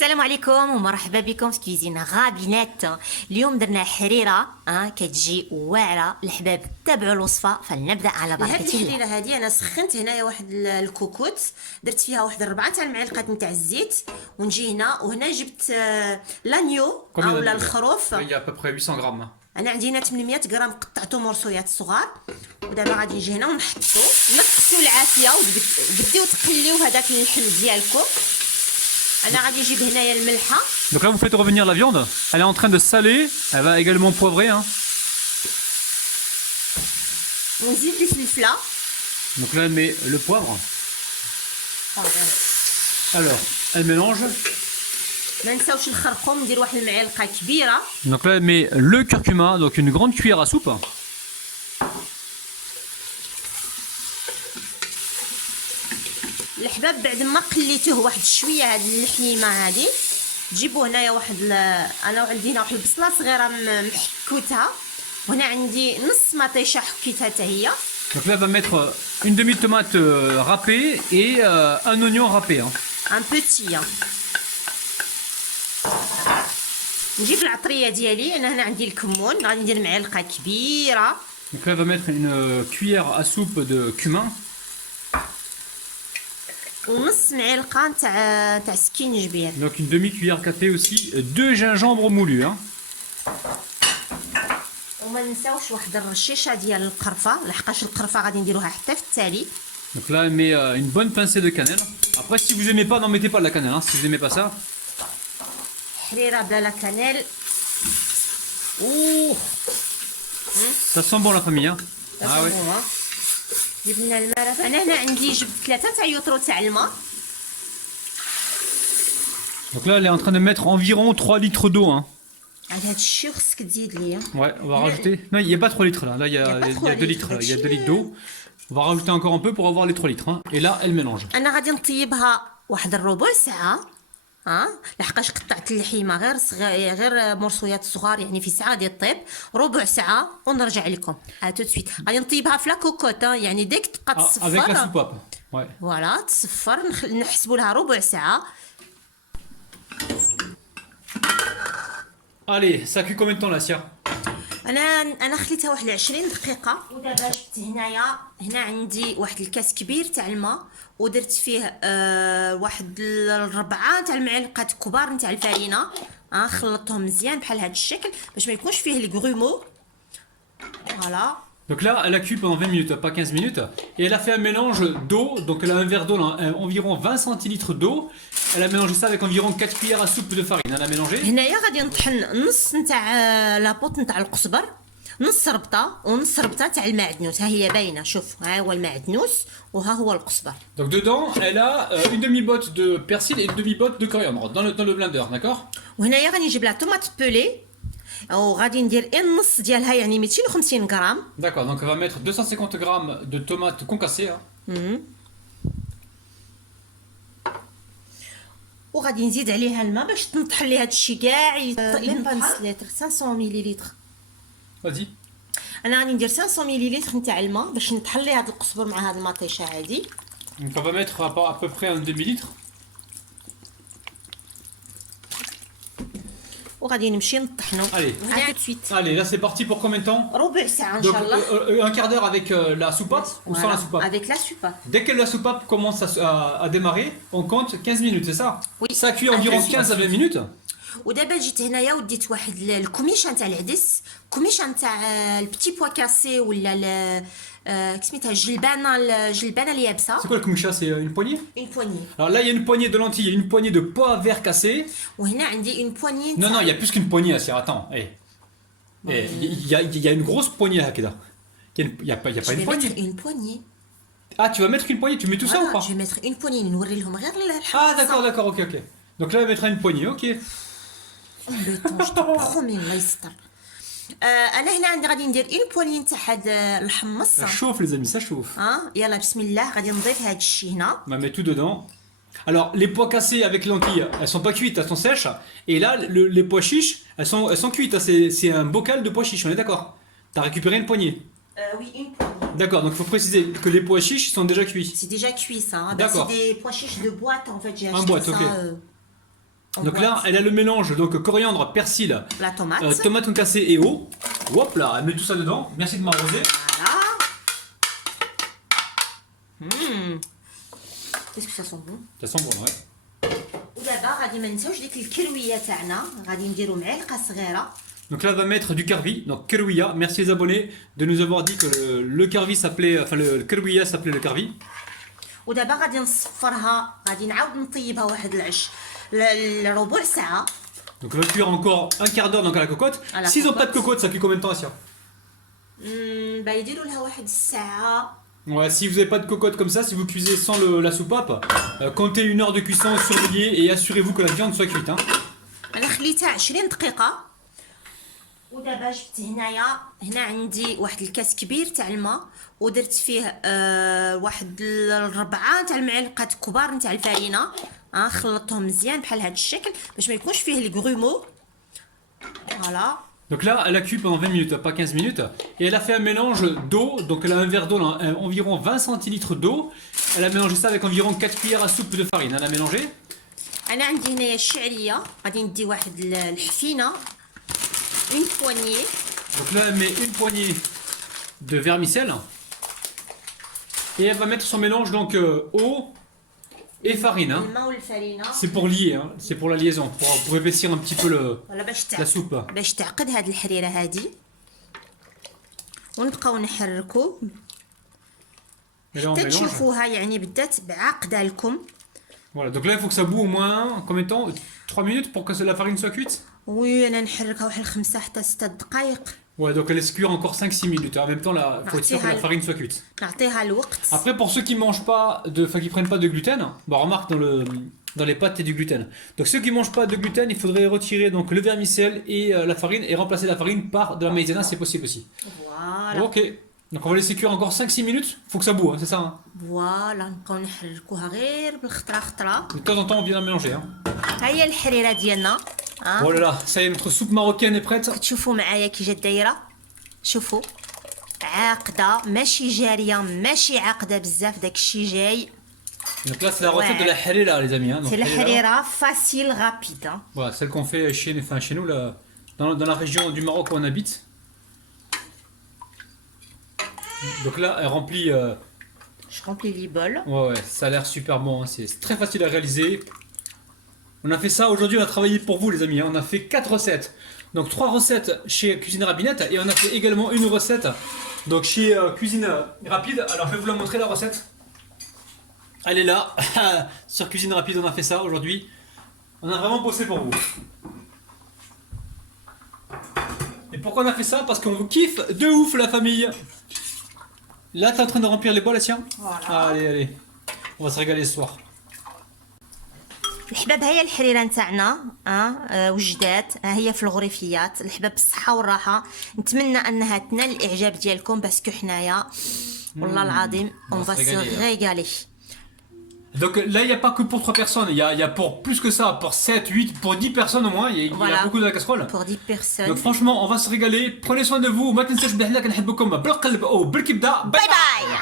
السلام عليكم ومرحبا بكم في كوزينة غابينات. اليوم درنا حريرة كتجي واعرة. الحباب تابعوا الوصفة فلنبدا على بركة هذه الله. الحريره هذه انا سخنت هنايا واحد الكوكوت، درت فيها واحد 4 تاع المعلقات نتاع الزيت، ونجي هنا وهنا جبت لانيو اولا الخروف. Il y a à peu près 800 grammes. انا عندي هنا 800 غرام قطعته مرصويات صغار، ودابا غادي نجي هنا ونحطو نقصوا العافيه وبديو تقليو هذاك اللحم ديالكم. انا غادي نجيب هنايا الملحه. Donc là vous faites revenir la viande, elle est en train de saler, elle va également poivrer. Hein. ونزيد الفلفله. Donc là elle met le poivre. Alors, elle mélange. ما نساوش نخرقهم، ندير واحد المعلقه كبيره. Donc là elle met le curcuma, donc une grande cuillère à soupe. الحباب بعد ما قليتوه واحد شويه هاد اللحميمه هادي تجيبوا هنايا واحد انا عندي هنا واحد البصله صغيره محكوتها، وهنا عندي نص مطيشه حكيتها حتى هي. Donc là elle va mettre une demi-tomate râpée et un oignon râpé. Hein. ان بوتي. نجيب العطريه ديالي، انا هنا عندي الكمون، غادي ندير معلقه كبيره. Donc là elle va mettre une cuillère à soupe de cumin. ونص معلقه تاع سكينجبير. Donc une demi-cuillère café aussi de gingembre moulu. Hein. وما نساوش واحد الرشيشه ديال القرفه، لحقاش القرفه غادي نديروها حتى في التالي. Donc là elle met une bonne pincée de cannelle. Après si vous aimez pas, n'en mettez pas de la cannelle. Hein, si vous aimez pas ça. حريره بلا لا كانيل. اوه Ça sent bon la famille. Hein. Ah ouais. جبنا الماء. انا هنا عندي جبت 3 تاع يوترو تاع الماء. Donc là elle est en train de mettre environ 3 litres d'eau. Hein. على هاد الشيء خصك تزيد ليا. Ouais, on va rajouter. Non, il n'y a pas 3 litres là. Là, il y a 2 litres. Il y a 2 litres d'eau. On va rajouter encore un peu pour avoir les 3 litres. Hein. Et là, elle mélange. انا غادي نطيبها واحد الربع ساعه. لحقاش قطعت اللحيمه غير مرصويات صغار، يعني في ساعه غادي طيب ربع ساعه ونرجع لكم. تو سويت غادي نطيبها في لاكوكوت، يعني ديك تبقى تصفر. Avec la soupape. Ouais. فوالا تصفر، نحسبوا لها ربع ساعه. Allez, ça cuit combien de temps là, Sia? انا خليتها واحد 20 دقيقه. ودابا جبت هنا عندي واحد الكاس كبير تاع الماء، ودرت فيه واحد 4 تاع المعلقات كبار نتاع الفارينه. خلطتهم مزيان بحال هذا الشكل باش ما يكونش فيه الغرومو. فوالا. Donc là, elle a cuit pendant 20 minutes, pas 15 minutes. Et elle a fait un mélange d'eau. Donc elle a un verre d'eau, environ 20 centilitres d'eau. Elle a mélangé ça avec environ 4 cuillères à soupe de farine. Elle a mélangé. هنايا غادي نطحن نص نتاع لابوط نتاع القزبر، نص ربطه ونص ربطه تاع المعدنوس. ها هي باينه، شوف ها هو المعدنوس وها هو القزبر. Donc dedans, elle a une demi-botte de persil et une demi-botte de coriandre dans le blender, d'accord? وهنايا غادي نجيب لها طوماط بولي، وغادي ندير النص ديالها يعني 250 غرام. D'accord, donc on va mettre 250 grammes de tomates concassées. Hein. وغادي نزيد عليها الماء باش تنطح لي هادشي كاع لين 500 مليلتر. Vas-y. انا غادي ندير 500 مليلتر نتاع الماء باش نطحن لي هاد القزبر مع هاد المطيشه هادي. Donc on va mettre à peu près un demi-litre. وغادي نمشي نطحنو. Allez, là c'est parti pour combien de temps? ربع ساعه ان Donc, شاء الله. un quart d'heure avec la soupape ou sans la soupape? Avec la soupape. Dès que la soupape commence à démarrer, on compte 15 minutes, c'est ça? Oui. Ça cuit environ 15 à 20 minutes. ودابا جيت هنايا وديت واحد الكوميشه نتاع العدس، كوميشه نتاع البتي بوا كاسي ولا سميتها الجلبانه اليابسه. C'est quoi le kumcha? C'est une poignée? Une poignée. Alors là il y a une poignée de lentilles, une poignée de pois verts cassés. وهنا عندي une poignée. Non, il y a plus qu'une poignée, Assir, attends. Il y a une grosse poignée là. Il y a pas une poignée. Une poignée. Ah, tu vas mettre une poignée, tu mets tout ça ou pas? Je vais mettre une poignée, نوري لهم غير Ah d'accord, ok. Donc là elle mettra une poignée, ok. Le temps, je te promets الله يستر. انا هنا عندي غادي ندير une poignée تاع هاد الحمص. Ça chauffe les amis, ça chauffe. يلا بسم الله غادي نضيف هاد الشيء هنا. On va mettre tout dedans. Alors les pois cassés avec lentilles, elles sont pas cuites, elles sont sèches. Et là les pois chiches, elles sont cuites. C'est un bocal de pois chiches, on est d'accord? T'as récupéré une poignée? Oui, une poignée. D'accord, donc il faut préciser que les pois chiches sont déjà cuits. C'est déjà cuit ça. D'accord. C'est des pois chiches de boîte en fait. J'ai acheté boîte, ça. ok. Donc là, elle a le mélange, donc coriandre, persil, La tomate. tomate concassée et eau. Hop là, elle met tout ça dedans. Merci de m'arroser. Voilà. Qu'est-ce que ça sent bon. Ça sent bon, ouais. ودابا غادي ما نساوش ديك الكرويه تاعنا غادي نديرو معلقه صغيره. Donc là, on va mettre du karvi, donc kerouia. Merci les abonnés de nous avoir dit que le karvi s'appelait, enfin le kerouia s'appelait le karvi. ودابا غادي نصفرها غادي نعاود نطيبها واحد ربع ساعه. Donc on va cuire encore un quart d'heure donc à la cocotte. À la S'ils n'ont pas de cocotte. cocotte, ça cuit combien de temps, Asia? يديروا لها واحد الساعه. Ouais, si vous n'avez pas de cocotte comme ça, si vous cuisez sans la soupape, comptez 1 heure de cuisson, surveillez et assurez-vous que la viande soit cuite. Hein. انا خليتها 20 دقيقه. ودابا جبت هنا عندي واحد الكاس كبير تاع الماء ودرت فيه واحد الربعه تاع المعلقات كبار نتاع الفرينه. خلطتهم مزيان بحال هذا الشكل باش ما يكونش فيه الغرومو. فوالا. Donc là, elle a cuit pendant 20 minutes, pas 15 minutes. Et elle a fait un mélange d'eau. Donc elle a un verre d'eau, environ 20 centilitres d'eau. Elle a mélangé ça avec environ 4 cuillères à soupe de farine. Elle a mélangé. انا عندي هنايا الشعريه غادي ندي واحد الحفينه اون بواني. Donc là, elle met une poignée de vermicelle. Et elle va mettre son mélange, donc eau et farine. Hein. الماء والفرينه. C'est pour lier, hein. C'est pour la liaison, pour épaissir un petit peu ولا باش la soupe. باش تعقد هاد الحريره هادي. ونبقاو نحركو Et là, on حتى mélange. تشوفوها يعني بدات بعاقده لكم. Voilà, donc là, il faut que ça boue au moins combien de temps? 3 minutes pour que la farine soit cuite? وي انا نحركها واحد 5 حتى 6 دقائق. Ouais, donc elle laisse cuire encore 5-6 minutes. En même temps, il faut être sûr que la farine soit cuite. نعطيها الوقت. Après, pour ceux qui mangent pas qui prennent pas de gluten, bah remarque dans les pâtes il y a du gluten. Donc ceux qui mangent pas de gluten, il faudrait retirer donc le vermicelle et la farine et remplacer la farine par de la maïzena, c'est possible aussi. فوالا. Ok. Donc on va laisser cuire encore 5-6 minutes. Faut que ça boue, hein, c'est ça. Hein. فوالا نبقاو نحركوها غير بالخطره خطره. De temps en temps, on vient la mélanger. Hein. ها هي الحريره ديالنا. Oh là là, ça y est, notre soupe marocaine est prête. تشوفوا معايا كي جات دايره. شوفوا عاقده ماشي جاريه ماشي عاقده بزاف داكشي جاي. Donc là, c'est la recette de la harira, les amis. Hein. Donc, سي harira, الحريره فاسيل غابيد. voilà, celle qu'on fait chez nous, là, dans la région du Maroc où on habite. Donc là, elle remplit. Je remplis les bols. Ouais, ça a l'air super bon. Hein. C'est très facile à réaliser. On a fait ça aujourd'hui, on a travaillé pour vous, les amis. Hein. On a fait 4 recettes. Donc 3 recettes chez Cuisine Rabinette et on a fait également une recette donc chez Cuisine Rapide. Alors je vais vous la montrer la recette. Elle est là. Sur Cuisine Rapide, on a fait ça aujourd'hui. On a vraiment bossé pour vous. Et pourquoi on a fait ça? Parce qu'on vous kiffe de ouf, la famille. Là, t'es en train de remplir les bols, tiens. Voilà. Allez. On va se régaler ce soir. الحباب هي الحريره نتاعنا وجدات هي في الغريفيات. الحباب بالصحه والراحه. نتمنى انها تنال الاعجاب ديالكم باسكو حنايا والله العظيم اون فا سو ريغالي. Donc là, il n'y a pas que pour 3 personnes, il y a pour plus que ça, pour 7, 8, pour 10 personnes au moins, il y a Voilà. beaucoup de la casserole. Pour 10 personnes. Donc franchement, on va se régaler, prenez soin de vous, ما تنساش بلي حنا كنحبكم بالقلب او بالكبده. باي باي.